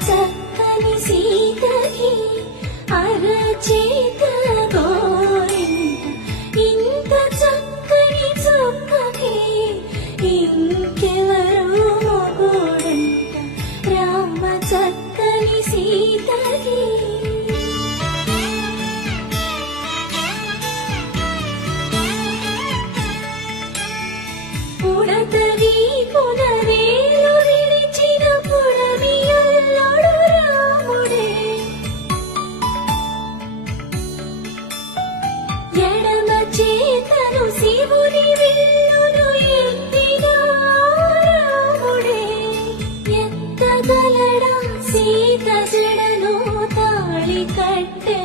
చక్కని సీతకి అరచేత గోరింట ఇంత చక్కని చుక్కకి ఇంకెవరు మొగుడంట రామ చక్కని సీతకి పుడతవి పునవేలు విడిచిన పుడమియల్లోడు రాముడే ఎడమ చేతను శివుని విల్లును ఎత్తిన రాముడే ఎత్తగలడా సీత జడను తాళి కట్టే